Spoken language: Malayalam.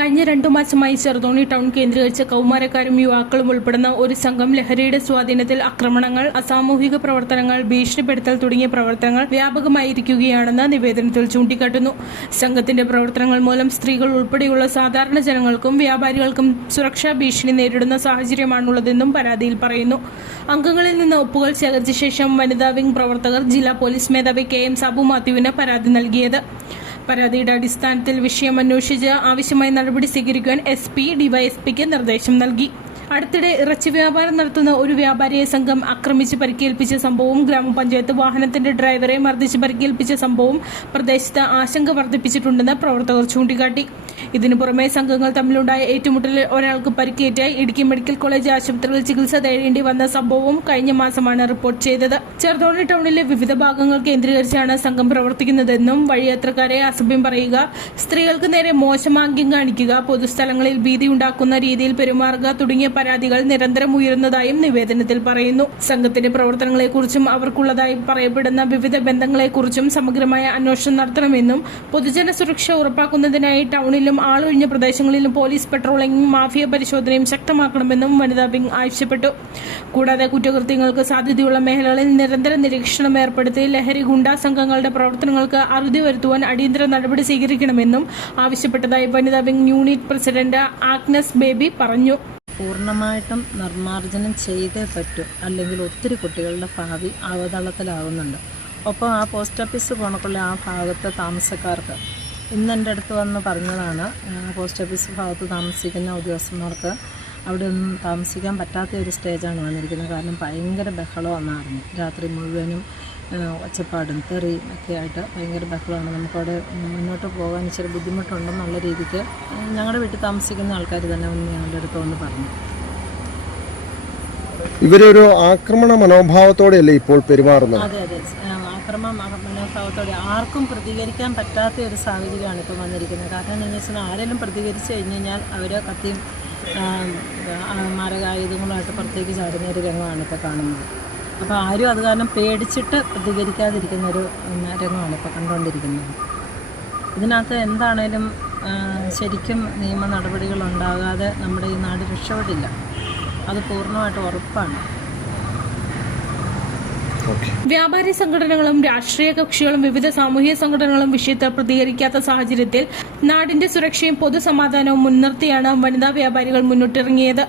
കഴിഞ്ഞ 2 മാസമായി ചെറുതോണി ടൗൺ കേന്ദ്രീകരിച്ച് കൗമാരക്കാരും യുവാക്കളും ഉൾപ്പെടുന്ന ഒരു സംഘം ലഹരിയുടെ സ്വാധീനത്തിൽ ആക്രമണങ്ങൾ, അസാമൂഹിക പ്രവർത്തനങ്ങൾ, ഭീഷണിപ്പെടുത്തൽ തുടങ്ങിയ പ്രവർത്തനങ്ങൾ വ്യാപകമായിരിക്കുകയാണെന്ന് നിവേദനത്തിൽ ചൂണ്ടിക്കാട്ടുന്നു. സംഘത്തിന്റെ പ്രവർത്തനങ്ങൾ മൂലം സ്ത്രീകൾ ഉൾപ്പെടെയുള്ള സാധാരണ ജനങ്ങൾക്കും വ്യാപാരികൾക്കും സുരക്ഷാ ഭീഷണി നേരിടുന്ന സാഹചര്യമാണുള്ളതെന്നും പരാതിയിൽ പറയുന്നു. അംഗങ്ങളിൽ നിന്ന് ഒപ്പുകൾ ശേഖരിച്ച ശേഷം വനിതാ വിംഗ് പ്രവർത്തകർ ജില്ലാ പോലീസ് മേധാവി KM സാബു മാത്യുവിന് പരാതി നൽകിയത്. പരാതിയുടെ അടിസ്ഥാനത്തിൽ വിഷയം അന്വേഷിച്ച് ആവശ്യമായ നടപടി സ്വീകരിക്കുവാൻ SP, DYSPക്ക് നിർദ്ദേശം നൽകി. അടുത്തിടെ ഇറച്ചി വ്യാപാരം നടത്തുന്ന ഒരു വ്യാപാരിയെ സംഘം ആക്രമിച്ച് പരിക്കേൽപ്പിച്ച സംഭവവും ഗ്രാമപഞ്ചായത്ത് വാഹനത്തിന്റെ ഡ്രൈവറെ മർദ്ദിച്ച് പരിക്കേൽപ്പിച്ച സംഭവവും പ്രദേശത്ത് ആശങ്ക വർദ്ധിപ്പിച്ചിട്ടുണ്ടെന്ന് പ്രവർത്തകർ ചൂണ്ടിക്കാട്ടി. ഇതിനു പുറമെ സംഘങ്ങൾ തമ്മിലുണ്ടായ ഏറ്റുമുട്ടലിൽ ഒരാൾക്ക് പരിക്കേറ്റ ഇടുക്കി മെഡിക്കൽ കോളേജ് ആശുപത്രിയിൽ ചികിത്സ തേടേണ്ടി വന്ന സംഭവവും കഴിഞ്ഞ മാസമാണ് റിപ്പോർട്ട് ചെയ്തത്. ചെറുതോണി ടൗണിലെ വിവിധ ഭാഗങ്ങൾ കേന്ദ്രീകരിച്ചാണ് സംഘം പ്രവർത്തിക്കുന്നതെന്നും വഴിയാത്രക്കാരെ അസഭ്യം പറയുക, സ്ത്രീകൾക്ക് നേരെ മോശമാംഗ്യം കാണിക്കുക, പൊതുസ്ഥലങ്ങളിൽ ഭീതിയുണ്ടാക്കുന്ന രീതിയിൽ പെരുമാറുക തുടങ്ങിയ പരാതികൾ നിരന്തരം ഉയരുന്നതായും നിവേദനത്തിൽ പറയുന്നു. സംഘത്തിന്റെ പ്രവർത്തനങ്ങളെക്കുറിച്ചും അവർക്കുള്ളതായി പറയപ്പെടുന്ന വിവിധ ബന്ധങ്ങളെക്കുറിച്ചും സമഗ്രമായ അന്വേഷണം നടത്തണമെന്നും പൊതുജന സുരക്ഷ ഉറപ്പാക്കുന്നതിനായി ടൗണിലും ആളൊഴിഞ്ഞ പ്രദേശങ്ങളിലും പോലീസ് പെട്രോളിംഗും മാഫിയ പരിശോധനയും ശക്തമാക്കണമെന്നും വനിതാ വിംഗ് ആവശ്യപ്പെട്ടു. കൂടാതെ കുറ്റകൃത്യങ്ങൾക്ക് സാധ്യതയുള്ള മേഖലകളിൽ നിരന്തര നിരീക്ഷണം ഏർപ്പെടുത്തി ലഹരി ഗുണ്ടാ സംഘങ്ങളുടെ പ്രവർത്തനങ്ങൾക്ക് അറുതി വരുത്തുവാൻ അടിയന്തര നടപടി സ്വീകരിക്കണമെന്നും ആവശ്യപ്പെട്ടതായി വനിതാ wing unit president Agnes baby പറഞ്ഞു. പൂർണ്ണമായിട്ടും നിർമ്മാർജ്ജനം ചെയ്തേ പറ്റൂ, അല്ലെങ്കിൽ ഒത്തിരി കുട്ടികളുടെ ഭാവി അവതളത്തിലാകുന്നുണ്ട്. ഒപ്പം ആ പോസ്റ്റ് ഓഫീസ് കണക്കുള്ള ആ ഭാഗത്തെ താമസക്കാർക്ക് ഇന്ന് എൻ്റെ അടുത്ത് വന്ന് പറഞ്ഞതാണ്, പോസ്റ്റ് ഓഫീസ് ഭാഗത്ത് താമസിക്കുന്ന ഉദ്യോഗസ്ഥന്മാർക്ക് അവിടെ ഒന്നും താമസിക്കാൻ പറ്റാത്ത ഒരു സ്റ്റേജാണ് വന്നിരിക്കുന്നത്. കാരണം ഭയങ്കര ബഹളമെന്നായിരുന്നു. രാത്രി മുഴുവനും ഒച്ചപ്പാടും തെറിയും ഒക്കെ ആയിട്ട് ഭയങ്കര ബഹളമാണ്. നമുക്കവിടെ മുന്നോട്ട് പോകാൻ ഇച്ചിരി ബുദ്ധിമുട്ടുണ്ടെന്നുള്ള രീതിക്ക് ഞങ്ങളുടെ വീട്ടിൽ താമസിക്കുന്ന ആൾക്കാർ തന്നെ ഒന്ന് ഞങ്ങളുടെ അടുത്ത് വന്ന് പറഞ്ഞു. ഇവരൊരു ആക്രമണ മനോഭാവത്തോടെയല്ലേ ഇപ്പോൾ പെരുമാറുന്നത്? അതെ, ആക്രമണ മനോഭാവത്തോടെ ആർക്കും പ്രതികരിക്കാൻ പറ്റാത്ത ഒരു സാഹചര്യമാണ് ഇപ്പോൾ വന്നിരിക്കുന്നത്. കാരണം എന്താണെന്ന് വെച്ചാൽ ആരെങ്കിലും പ്രതികരിച്ചു കഴിഞ്ഞ് കഴിഞ്ഞാൽ അവർ കത്തിയും മാരകായുധങ്ങളുമായിട്ട് പുറത്തേക്ക് ചാടുന്ന ഒരു രംഗമാണ് ഇപ്പോൾ കാണുന്നത്. അപ്പോൾ ആരും അത് കാരണം പേടിച്ചിട്ട് പ്രതികരിക്കാതിരിക്കുന്നൊരു രംഗമാണ് ഇപ്പോൾ കണ്ടുകൊണ്ടിരിക്കുന്നത്. ഇതിനകത്ത് എന്താണേലും ശരിക്കും നിയമ നടപടികൾ ഉണ്ടാകാതെ നമ്മുടെ ഈ നാട് രക്ഷപ്പെടില്ല, അത് പൂർണ്ണമായിട്ട് ഉറപ്പാണ്. വ്യാപാരി സംഘടനകളും രാഷ്ട്രീയ കക്ഷികളും വിവിധ സാമൂഹിക സംഘടനകളും വിഷയത്തിൽ പ്രതികരിക്കാത്ത സാഹചര്യത്തിൽ നാടിന്റെ സുരക്ഷയും പൊതുസമാധാനവും മുൻനിർത്തിയാണ് വനിതാ വ്യാപാരികൾ മുന്നിട്ടിറങ്ങിയത്.